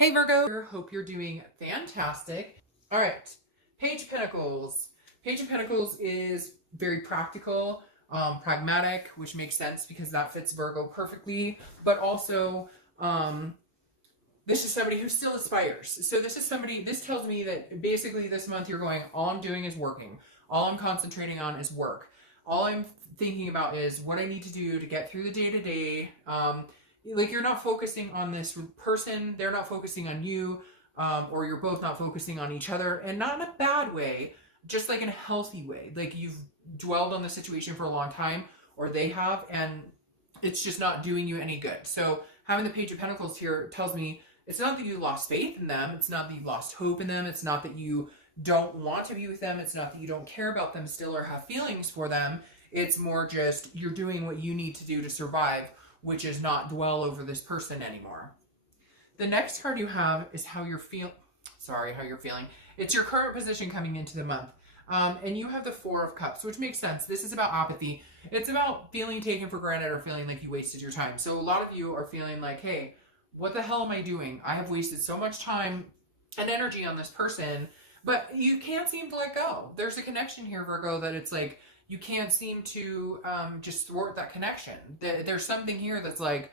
Hey Virgo, hope you're doing fantastic. All right, Page of Pentacles. Page of Pentacles is very practical, pragmatic, which makes sense because that fits Virgo perfectly, but also this is somebody who still aspires. So this tells me that basically this month you're going, all I'm doing is working. All I'm concentrating on is work. All I'm thinking about is what I need to do to get through the day-to-day. Like you're not focusing on this person, they're not focusing on you, or you're both not focusing on each other, and not in a bad way, just like in a healthy way. Like you've dwelled on the situation for a long time, or they have, and it's just not doing you any good. So having the Page of Pentacles here tells me it's not that you lost faith in them, it's not that you lost hope in them, it's not that you don't want to be with them, it's not that you don't care about them still or have feelings for them. It's more just you're doing what you need to do to survive, which is not dwell over this person anymore. The next card you have is how you're feeling. It's your current position coming into the month. And you have the Four of Cups, which makes sense. This is about apathy. It's about feeling taken for granted or feeling like you wasted your time. So a lot of you are feeling like, hey, what the hell am I doing? I have wasted so much time and energy on this person, but you can't seem to let go. There's a connection here, Virgo, that it's like, you can't seem to just thwart that connection. There's something here that's like,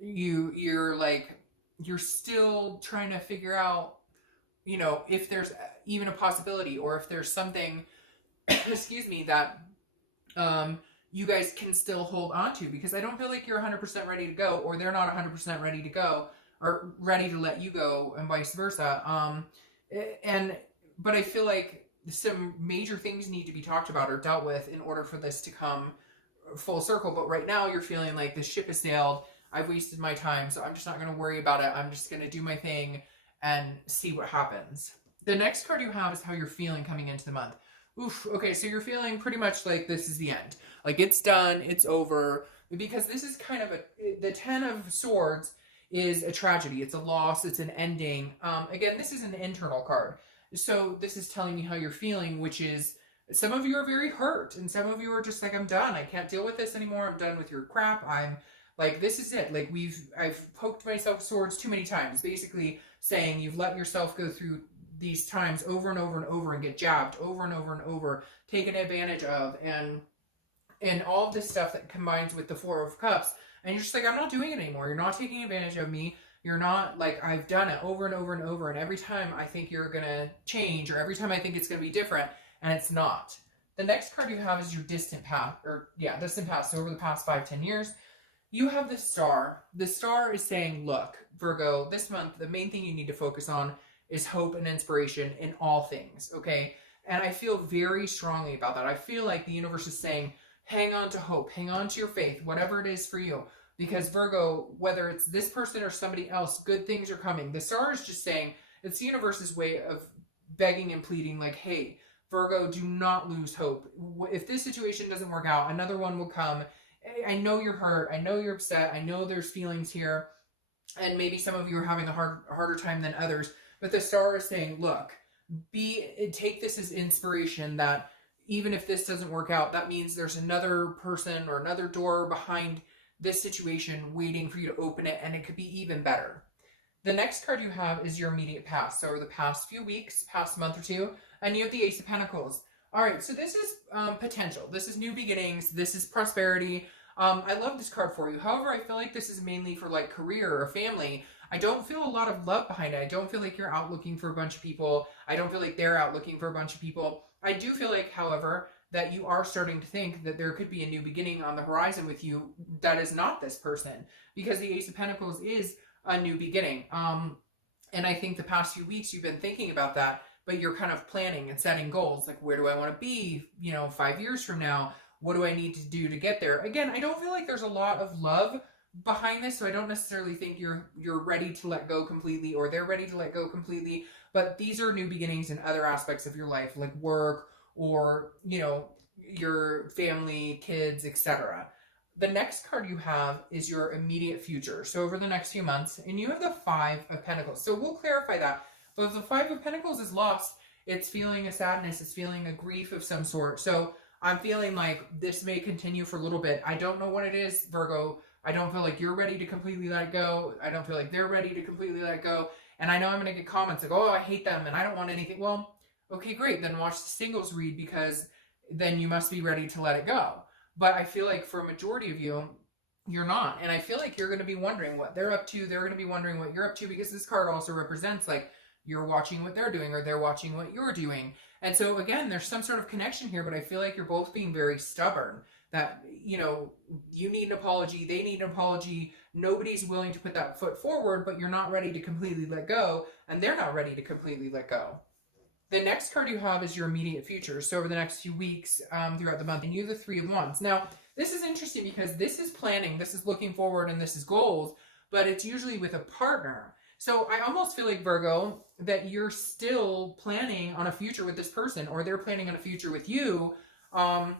you're still trying to figure out, you know, if there's even a possibility, or if there's something, excuse me, that you guys can still hold on to, because I don't feel like you're 100% ready to go, or they're not 100% ready to go, or ready to let you go, and vice versa. But I feel like some major things need to be talked about or dealt with in order for this to come full circle. But right now you're feeling like the ship has sailed. I've wasted my time, so I'm just not going to worry about it. I'm just going to do my thing and see what happens. The next card you have is how you're feeling coming into the month. Oof. Okay, so you're feeling pretty much like this is the end. Like it's done, it's over. Because this is kind of the Ten of Swords is a tragedy. It's a loss. It's an ending. Again, this is an internal card. So this is telling me how you're feeling, which is some of you are very hurt, and some of you are just like, I'm done. I can't deal with this anymore. I'm done with your crap. I'm like, this is it. Like I've poked myself swords too many times, basically saying you've let yourself go through these times over and over and over and get jabbed over and over and over, taken advantage of, and all of this stuff that combines with the Four of Cups. And you're just like, I'm not doing it anymore. You're not taking advantage of me. You're not like, I've done it over and over and over, and every time I think you're going to change, or every time I think it's going to be different, and it's not. The next card you have is your distant past, distant past. So over the past 5-10 years, you have the Star. The Star is saying, look, Virgo, this month, the main thing you need to focus on is hope and inspiration in all things, okay? And I feel very strongly about that. I feel like the universe is saying, hang on to hope, hang on to your faith, whatever it is for you. Because Virgo, whether it's this person or somebody else, good things are coming. The Star is just saying, it's the universe's way of begging and pleading, like, hey, Virgo, do not lose hope. If this situation doesn't work out, another one will come. I know you're hurt. I know you're upset. I know there's feelings here. And maybe some of you are having a harder time than others. But the Star is saying, look, take this as inspiration that even if this doesn't work out, that means there's another person or another door behind this situation waiting for you to open it, and it could be even better. The next card you have is your immediate past. So over the past few weeks, past month or two, and you have the Ace of Pentacles. All right, so this is potential. This is new beginnings. This is prosperity. I love this card for you. However, I feel like this is mainly for like career or family. I don't feel a lot of love behind it. I don't feel like you're out looking for a bunch of people. I don't feel like they're out looking for a bunch of people. I do feel like, however, that you are starting to think that there could be a new beginning on the horizon with you that is not this person, because the Ace of Pentacles is a new beginning. And I think the past few weeks you've been thinking about that, but you're kind of planning and setting goals. Like, where do I want to be, 5 years from now? What do I need to do to get there? Again, I don't feel like there's a lot of love behind this, so I don't necessarily think you're ready to let go completely, or they're ready to let go completely. But these are new beginnings in other aspects of your life, like work, or, your family, kids, etc. The next card you have is your immediate future. So over the next few months, and you have the Five of Pentacles. So we'll clarify that. But if the Five of Pentacles is lost, it's feeling a sadness, it's feeling a grief of some sort. So I'm feeling like this may continue for a little bit. I don't know what it is, Virgo. I don't feel like you're ready to completely let it go. I don't feel like they're ready to completely let it go. And I know I'm going to get comments like, oh, I hate them and I don't want anything. Well, okay, great. Then watch the singles read, because then you must be ready to let it go. But I feel like for a majority of you, you're not. And I feel like you're going to be wondering what they're up to. They're going to be wondering what you're up to, because this card also represents like you're watching what they're doing or they're watching what you're doing. And so again, there's some sort of connection here, but I feel like you're both being very stubborn. That, you know, you need an apology, they need an apology. Nobody's willing to put that foot forward, but you're not ready to completely let go, and they're not ready to completely let go. The next card you have is your immediate future. So over the next few weeks, throughout the month, and you have the Three of Wands. Now, this is interesting because this is planning, this is looking forward, and this is goals, but it's usually with a partner. So I almost feel like, Virgo, that you're still planning on a future with this person, or they're planning on a future with you. And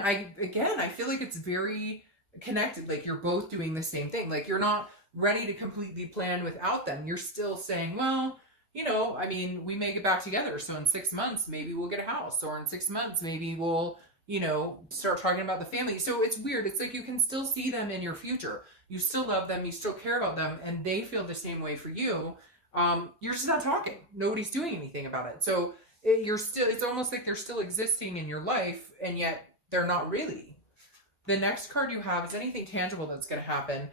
I feel like it's very connected. Like you're both doing the same thing. Like you're not ready to completely plan without them. You're still saying, well, you know, I mean, we may get back together. So in 6 months, maybe we'll get a house, or in 6 months, maybe we'll, you know, start talking about the family. So it's weird. It's like you can still see them in your future. You still love them. You still care about them. And they feel the same way for you. You're just not talking. Nobody's doing anything about it. So it's almost like they're still existing in your life, and yet they're not really. The next card you have is anything tangible that's going to happen.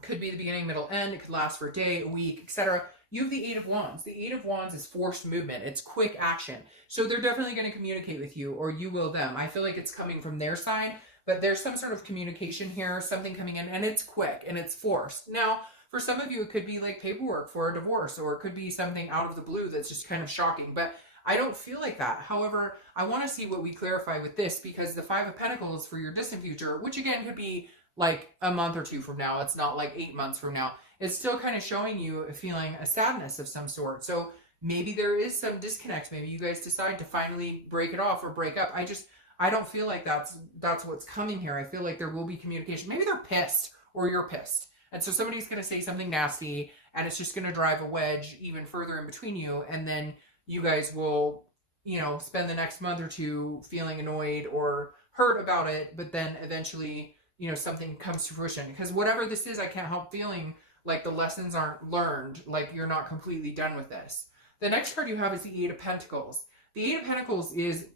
Could be the beginning, middle, end. It could last for a day, a week, etc. You have the Eight of Wands. The Eight of Wands is forced movement. It's quick action. So they're definitely going to communicate with you, or you will them. I feel like it's coming from their side, but there's some sort of communication here, something coming in, and it's quick and it's forced. Now, for some of you, it could be like paperwork for a divorce, or it could be something out of the blue that's just kind of shocking. But I don't feel like that. However, I want to see what we clarify with this, because the Five of Pentacles for your distant future, which again could be like a month or two from now. It's not like 8 months from now. It's still kind of showing you feeling a sadness of some sort. So maybe there is some disconnect. Maybe you guys decide to finally break it off or break up. I don't feel like that's what's coming here. I feel like there will be communication. Maybe they're pissed, or you're pissed. And so somebody's going to say something nasty, and it's just going to drive a wedge even further in between you. And then you guys will, you know, spend the next month or two feeling annoyed or hurt about it. But then eventually, you know, something comes to fruition. Because whatever this is, I can't help feeling like the lessons aren't learned. Like you're not completely done with this. The next card you have is the Eight of Pentacles. The Eight of Pentacles is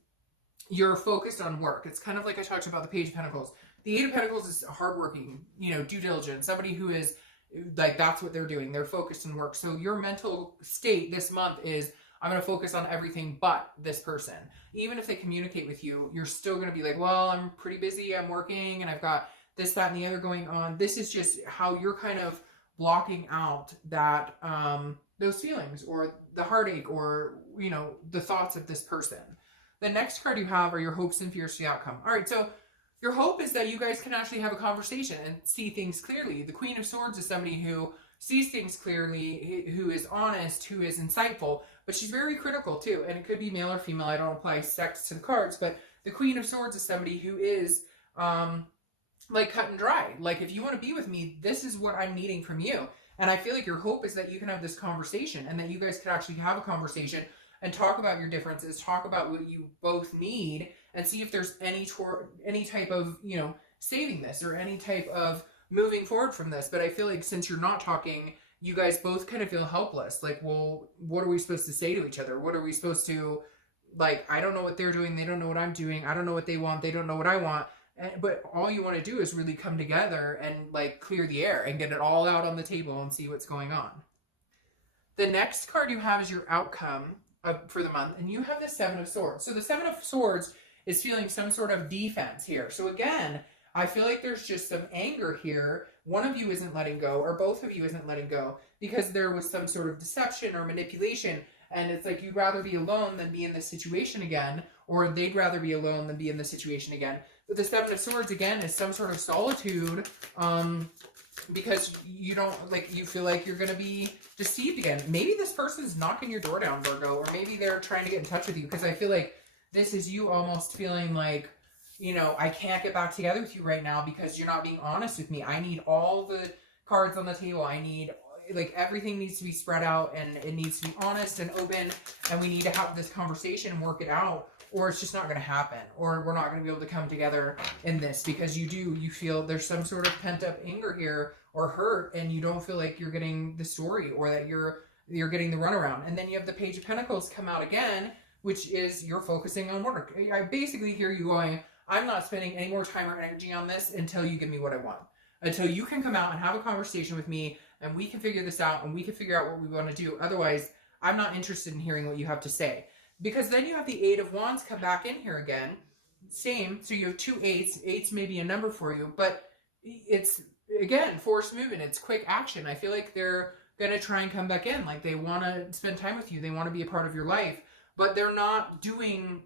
you're focused on work. It's kind of like I talked about the Page of Pentacles. The Eight of Pentacles is hardworking, you know, due diligence, somebody who is like, that's what they're doing. They're focused on work. So your mental state this month is, I'm going to focus on everything but this person. Even if they communicate with you, you're still going to be like, well, I'm pretty busy. I'm working and I've got this, that, and the other going on. This is just how you're kind of blocking out that, those feelings or the heartache or, you know, the thoughts of this person. The next card you have are your hopes and fears for the outcome. All right. So your hope is that you guys can actually have a conversation and see things clearly. The Queen of Swords is somebody who sees things clearly, who is honest, who is insightful, but she's very critical too. And it could be male or female. I don't apply sex to the cards, but the Queen of Swords is somebody who is like cut and dry. Like, if you want to be with me, this is what I'm needing from you. And I feel like your hope is that you can have this conversation, and that you guys could actually have a conversation and talk about your differences, talk about what you both need, and see if there's any type of, you know, saving this or any type of moving forward from this. But I feel like since you're not talking, you guys both kind of feel helpless. Like, well, what are we supposed to say to each other? What are we supposed to, like, I don't know what they're doing. They don't know what I'm doing. I don't know what they want. They don't know what I want. But all you want to do is really come together and like clear the air and get it all out on the table and see what's going on. The next card you have is your outcome for the month, and you have the Seven of Swords. So the Seven of Swords is feeling some sort of defense here. So again, I feel like there's just some anger here. One of you isn't letting go, or both of you isn't letting go, because there was some sort of deception or manipulation. And it's like, you'd rather be alone than be in this situation again, or they'd rather be alone than be in this situation again. But the Seven of Swords, again, is some sort of solitude, because you don't, like, you feel like you're going to be deceived again. Maybe this person's knocking your door down, Virgo, or maybe they're trying to get in touch with you, because I feel like this is you almost feeling like, you know, I can't get back together with you right now because you're not being honest with me. I need all the cards on the table. I need like everything needs to be spread out and it needs to be honest and open, and we need to have this conversation and work it out, or it's just not going to happen, or we're not going to be able to come together in this, because you feel there's some sort of pent up anger here or hurt, and you don't feel like you're getting the story, or that you're getting the runaround. And then you have the Page of Pentacles come out again, which is you're focusing on work. I basically hear you going, I'm not spending any more time or energy on this until you give me what I want. Until you can come out and have a conversation with me and we can figure this out and we can figure out what we want to do. Otherwise, I'm not interested in hearing what you have to say. Because then you have the Eight of Wands come back in here again. Same. So you have two eights. Eights may be a number for you, but it's, again, forced movement. It's quick action. I feel like they're going to try and come back in. Like they want to spend time with you. They want to be a part of your life, but they're not doing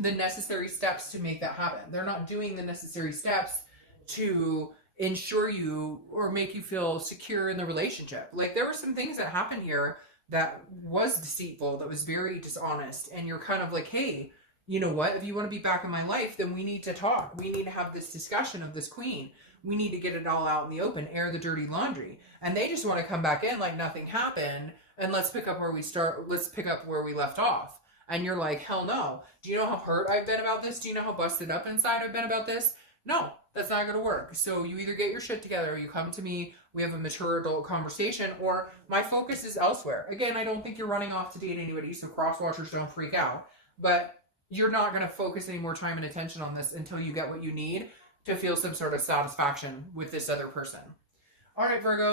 the necessary steps to make that happen. They're not doing the necessary steps to ensure you or make you feel secure in the relationship. Like there were some things that happened here that was deceitful, that was very dishonest, and you're kind of like, hey, you know what, if you want to be back in my life, then we need to talk. We need to have this discussion of this queen. We need to get it all out in the open, air the dirty laundry. And they just want to come back in like nothing happened, and let's pick up where we start. Let's pick up where we left off. And you're like, hell no. Do you know how hurt I've been about this? Do you know how busted up inside I've been about this? No, that's not going to work. So you either get your shit together, or you come to me, we have a mature adult conversation, or my focus is elsewhere. Again, I don't think you're running off to date anybody, so cross-watchers don't freak out. But you're not going to focus any more time and attention on this until you get what you need to feel some sort of satisfaction with this other person. All right, Virgo.